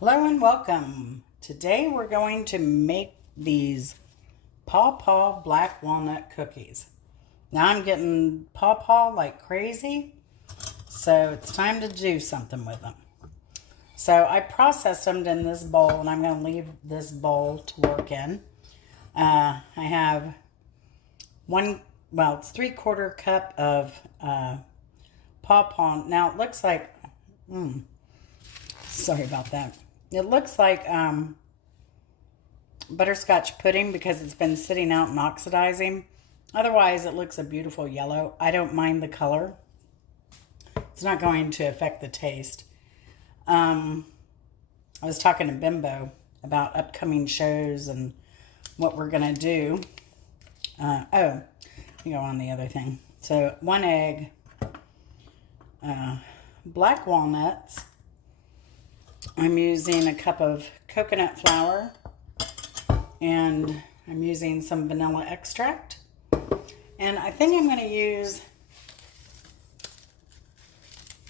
Hello and welcome. Today we're going to make these Pawpaw black walnut cookies. Now I'm getting Pawpaw like crazy, so it's time to do something with them. So I processed them in this bowl, and I'm going to leave this bowl to work in. I have it's 3/4 cup of Pawpaw. Now it looks like, sorry about that. It looks like butterscotch pudding because it's been sitting out and oxidizing. Otherwise, it looks a beautiful yellow. I don't mind the color. It's not going to affect the taste. I was talking to Bimbo about upcoming shows and what we're going to do. Let me go on the other thing. So, 1 egg, black walnuts. I'm using a cup of coconut flour, and I'm using some vanilla extract. And I think I'm going to use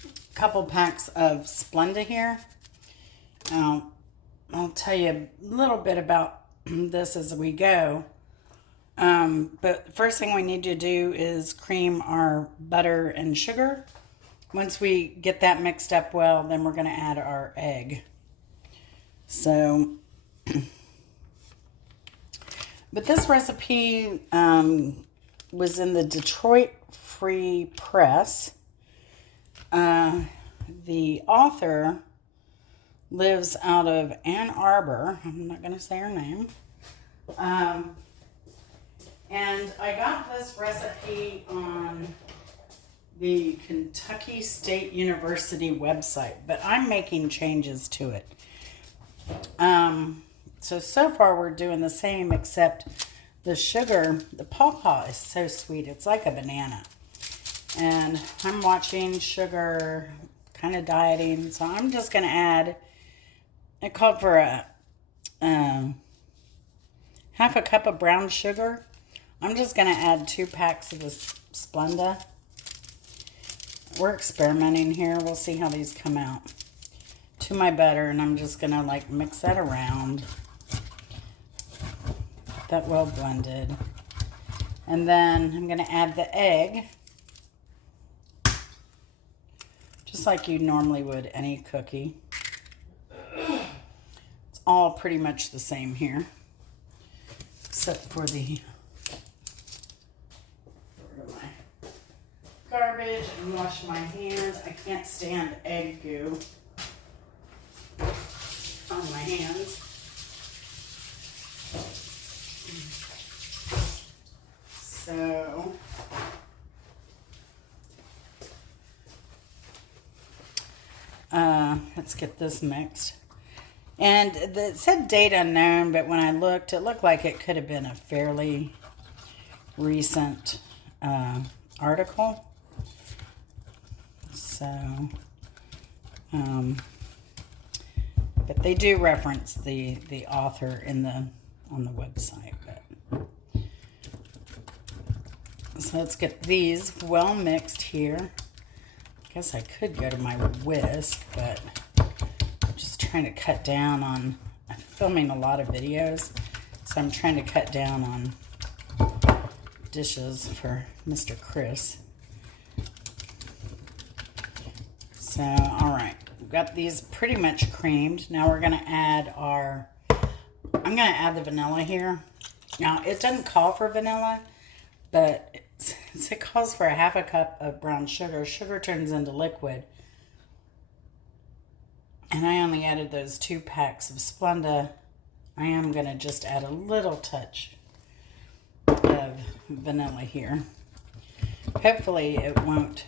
a couple packs of Splenda here. I'll tell you a little bit about this as we go. But the first thing we need to do is cream our butter and sugar. Once we get that mixed up well, then we're going to add our egg. So, but this recipe was in the Detroit Free Press. The author lives out of Ann Arbor. I'm not going to say her name. And I got this recipe on the Kentucky State University website, but I'm making changes to it. So far we're doing the same, except the sugar, the Pawpaw is so sweet. It's like a banana. And I'm watching sugar, kind of dieting, so I'm just going to add, it called for a half a cup of brown sugar. I'm just going to add 2 packs of this Splenda. We're experimenting here. We'll see how these come out. To my butter, and I'm just going to like mix that around. Get that well blended. And then I'm going to add the egg. Just like you normally would any cookie. It's all pretty much the same here. Except for the garbage and wash my hands. I can't stand egg goo on my hands. So let's get this mixed. And it said date unknown, but when I looked, it looked like it could have been a fairly recent article. So, but they do reference the author on the website. But so let's get these well mixed here. I guess I could go to my whisk, but I'm just trying to cut down on. I'm filming a lot of videos, so I'm trying to cut down on dishes for Mr. Chris. So, all right, we've got these pretty much creamed. Now we're going to add I'm going to add the vanilla here. Now, it doesn't call for vanilla, but since it calls for a half a cup of brown sugar, sugar turns into liquid. And I only added those 2 packs of Splenda. I am going to just add a little touch of vanilla here. Hopefully it won't.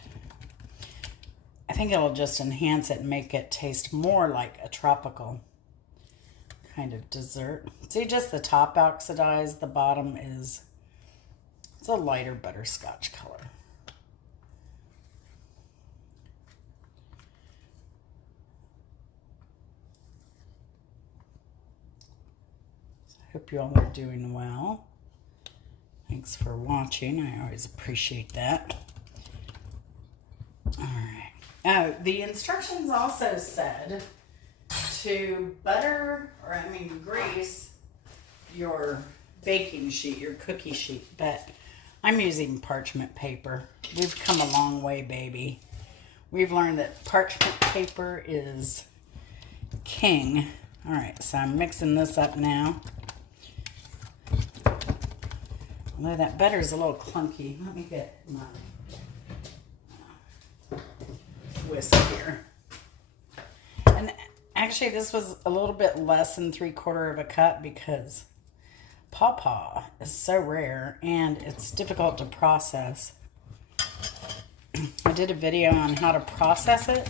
I think it'll just enhance it and make it taste more like a tropical kind of dessert. See, just the top oxidized, the bottom it's a lighter butterscotch color. I hope you all are doing well. Thanks for watching. I always appreciate that. All right. The instructions also said to butter, or I mean grease, your baking sheet, your cookie sheet, but I'm using parchment paper. We've come a long way, baby. We've learned that parchment paper is king. All right, so I'm mixing this up now. Although that butter is a little clunky. Let me get my whisk here. And actually, this was a little bit less than 3/4 of a cup because Pawpaw is so rare and it's difficult to process. I did a video on how to process it.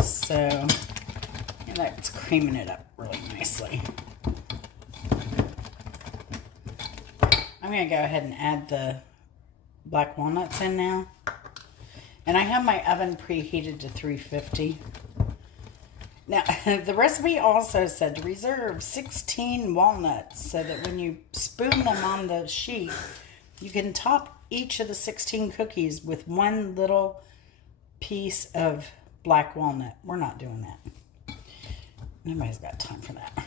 So yeah, that's creaming it up really nicely. I'm going to go ahead and add the black walnuts in now. And I have my oven preheated to 350. Now, the recipe also said to reserve 16 walnuts so that when you spoon them on the sheet, you can top each of the 16 cookies with one little piece of black walnut. We're not doing that. Nobody's got time for that.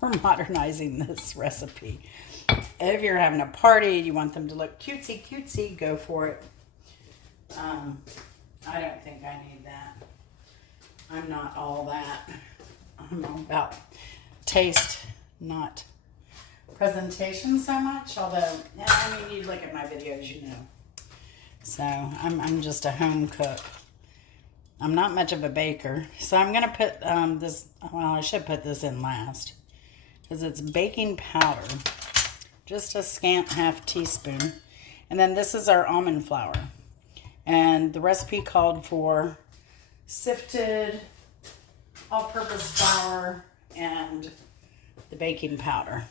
We're modernizing this recipe. If you're having a party, you want them to look cutesy, go for it. I don't think I need that. I'm not all that. I'm all about taste, not presentation so much. Although, I mean, you look at my videos, you know. So, I'm just a home cook. I'm not much of a baker. So, I'm going to put this, well, I should put this in last. Because it's baking powder. Just a scant ½ teaspoon. And then this is our almond flour. And the recipe called for sifted all-purpose flour and the baking powder.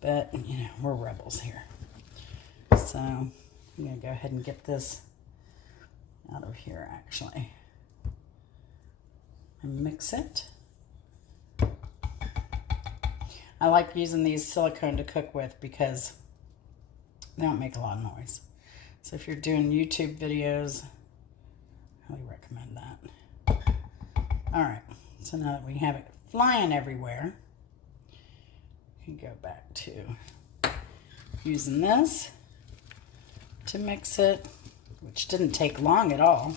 But, you know, we're rebels here. So, I'm going to go ahead and get this out of here, actually. And mix it. I like using these silicone to cook with because they don't make a lot of noise. So if you're doing YouTube videos, I highly recommend that. All right, so now that we have it flying everywhere, we can go back to using this to mix it, which didn't take long at all.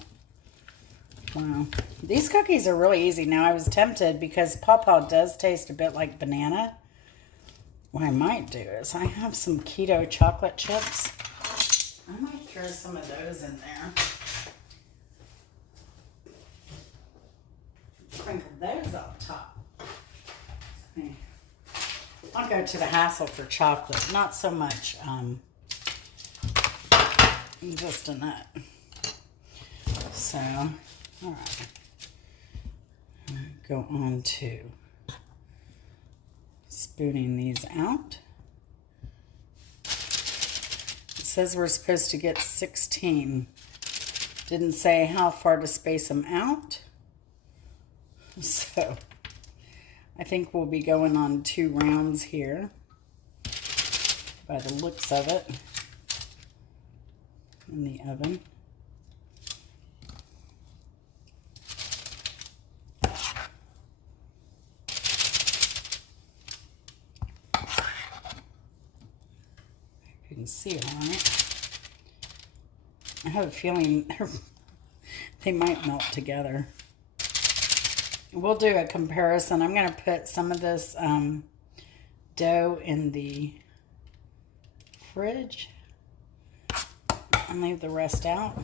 Wow, these cookies are really easy. Now I was tempted because Pawpaw does taste a bit like banana. What I might do is I have some keto chocolate chips. I might throw some of those in there. Sprinkle those up top. I'll go to the hassle for chocolate. Not so much just a nut. So, all right. Go on to spooning these out. It says we're supposed to get 16. Didn't say how far to space them out. So I think we'll be going on 2 rounds here by the looks of it in the oven. You can see it on it. I have a feeling they might melt together. We'll do a comparison. I'm going to put some of this dough in the fridge and leave the rest out.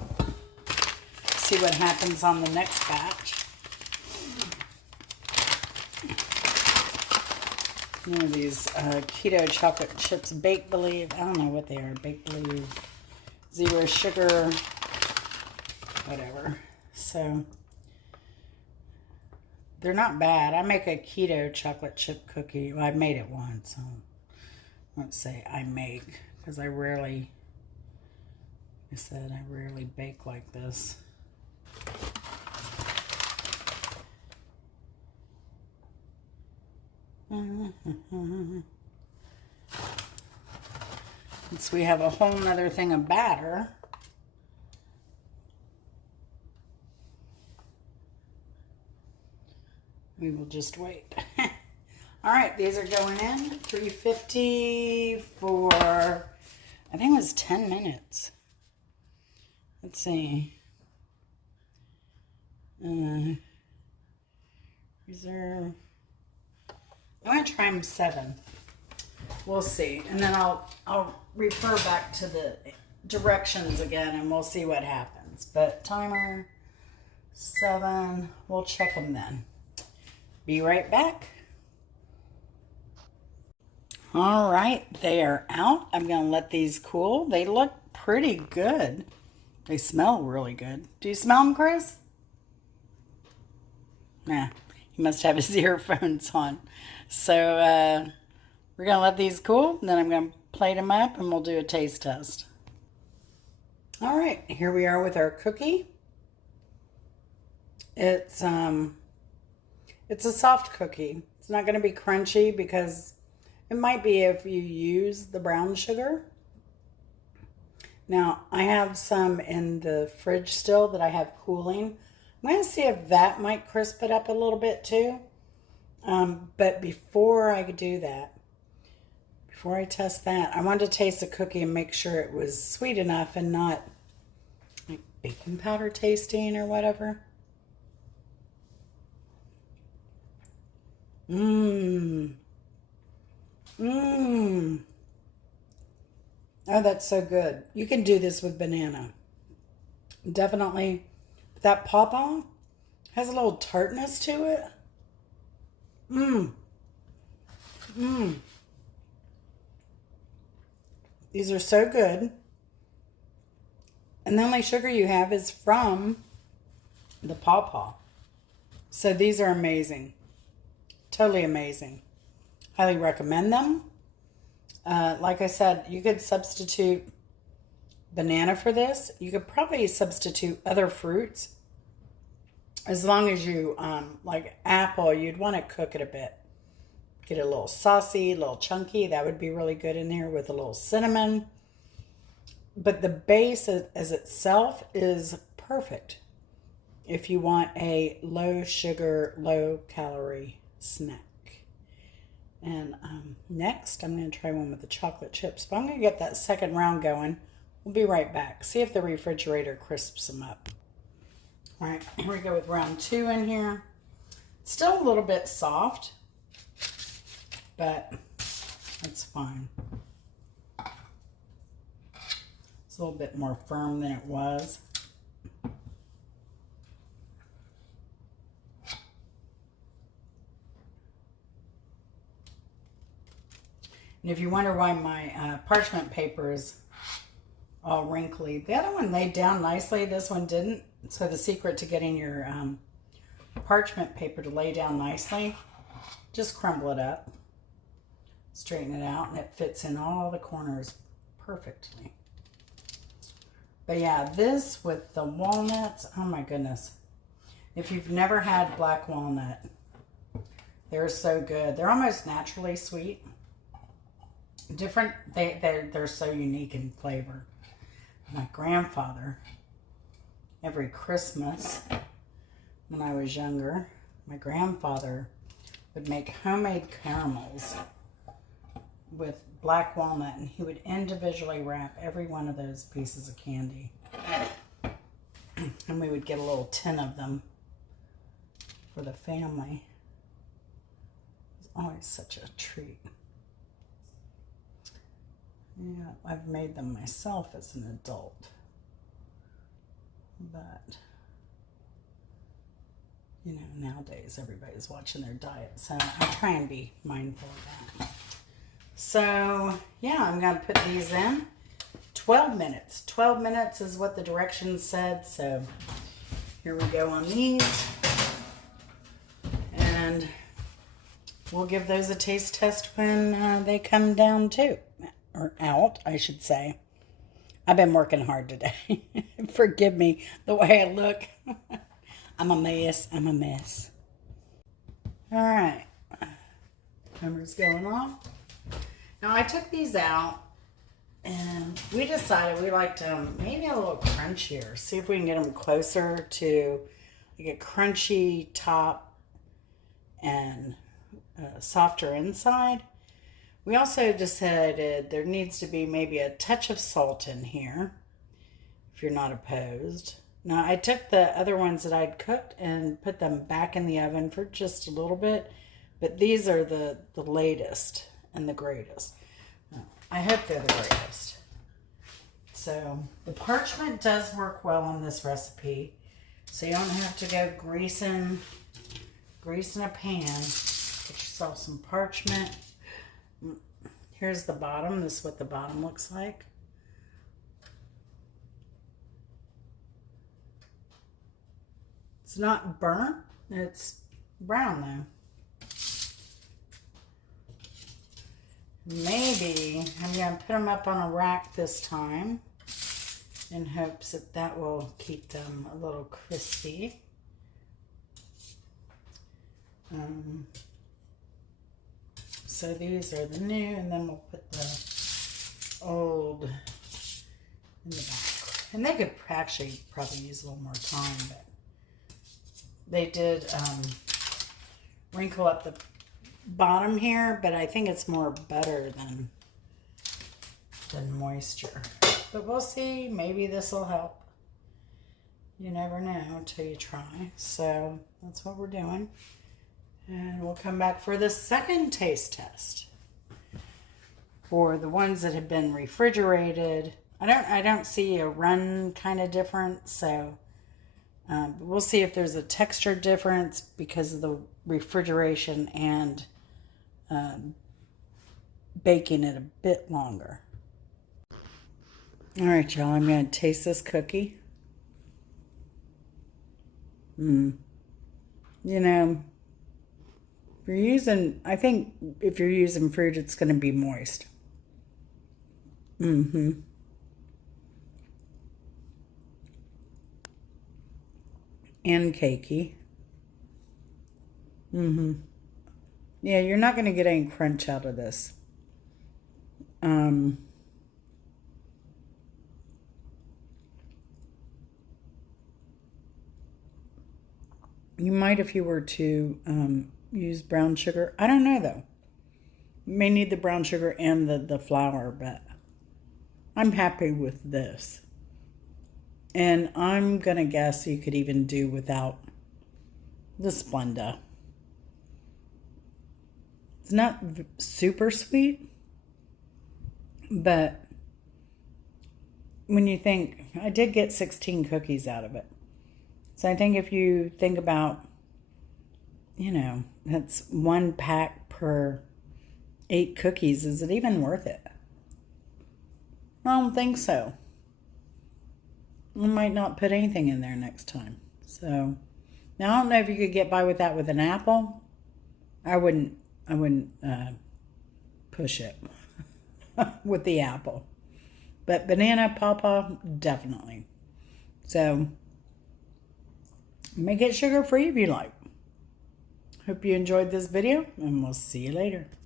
See what happens on the next batch. You know, these keto chocolate chips, Bake Believe. I don't know what they are. Bake Believe, 0 sugar, whatever. So they're not bad. I make a keto chocolate chip cookie. Well, I made it once. So I won't say I make because I rarely, like I said, I rarely bake like this. Since we have a whole nother thing of batter, We will just wait. All right, these are going in. 350 for, I think it was 10 minutes. Let's see. Reserve. I'm going to try them 7. We'll see. And then I'll refer back to the directions again and we'll see what happens. But timer 7. We'll check them then. Be right back. All right, they are out. I'm going to let these cool. They look pretty good. They smell really good. Do you smell them, Chris? Nah, he must have his earphones on. So we're going to let these cool. Then I'm going to plate them up and we'll do a taste test. All right, here we are with our cookie. It's a soft cookie. It's not going to be crunchy because it might be if you use the brown sugar. Now, I have some in the fridge still that I have cooling. I'm going to see if that might crisp it up a little bit too. But before I do that, before I test that, I wanted to taste the cookie and make sure it was sweet enough and not like baking powder tasting or whatever. Mmm. Mmm. Oh, that's so good. You can do this with banana. Definitely. That Pawpaw has a little tartness to it. Mmm. Mmm. These are so good. And the only sugar you have is from the Pawpaw. So these are amazing. Totally amazing. Highly recommend them. Like I said, you could substitute banana for this. You could probably substitute other fruits. As long as you, like apple, you'd want to cook it a bit. Get it a little saucy, a little chunky. That would be really good in there with a little cinnamon. But the base as itself is perfect if you want a low sugar, low calorie snack. And next, I'm going to try one with the chocolate chips. But I'm going to get that second round going. We'll be right back. See if the refrigerator crisps them up. All right, here we go with round 2 in here. It's still a little bit soft, but it's fine. It's a little bit more firm than it was. And if you wonder why my parchment paper is all wrinkly, the other one laid down nicely, this one didn't. So the secret to getting your parchment paper to lay down nicely, just crumble it up, straighten it out, and it fits in all the corners perfectly. But yeah, this with the walnuts, oh my goodness. If you've never had black walnut, they're so good. They're almost naturally sweet. Different, they're so unique in flavor. My grandfather, every Christmas when I was younger, my grandfather would make homemade caramels with black walnut, and he would individually wrap every one of those pieces of candy. And we would get a little tin of them for the family. It was always such a treat. Yeah, I've made them myself as an adult. But, you know, nowadays everybody's watching their diet, so I try and be mindful of that. So, yeah, I'm going to put these in. 12 minutes. 12 minutes is what the directions said, so here we go on these. And we'll give those a taste test when they come down too. Or out, I should say. I've been working hard today. Forgive me the way I look. I'm a mess. I'm a mess. All right. Timer's going off. Now, I took these out, and we decided we liked them maybe a little crunchier. See if we can get them closer to like a crunchy top and softer inside. We also decided there needs to be maybe a touch of salt in here, if you're not opposed. Now, I took the other ones that I'd cooked and put them back in the oven for just a little bit, but these are the latest and the greatest. I hope they're the greatest. So the parchment does work well on this recipe, so you don't have to go greasing a pan. Get yourself some parchment. Here's the bottom. This is what the bottom looks like. It's not burnt. It's brown though. Maybe I'm going to put them up on a rack this time in hopes that that will keep them a little crispy. So these are the new, and then we'll put the old in the back. And they could actually probably use a little more time, but they did wrinkle up the bottom here, but I think it's more butter than moisture. But we'll see. Maybe this will help. You never know until you try. So that's what we're doing. And we'll come back for the second taste test. For the ones that have been refrigerated, I don't see a run kind of difference, so we'll see if there's a texture difference because of the refrigeration and baking it a bit longer. All right, y'all, I'm going to taste this cookie. You know, if you're using, I think if you're using fruit, it's going to be moist. And cakey. Yeah, you're not going to get any crunch out of this. You might if you were to use brown sugar. I don't know, though. You may need the brown sugar and the flour, but I'm happy with this. And I'm going to guess you could even do without the Splenda. It's not super sweet, but when you think, I did get 16 cookies out of it. So I think if you think about, you know, that's 1 pack per 8 cookies. Is it even worth it? I don't think so. I might not put anything in there next time. So now I don't know if you could get by with that with an apple. I wouldn't push it with the apple. But banana, pawpaw, definitely. So make it sugar-free if you like. Hope you enjoyed this video, and we'll see you later.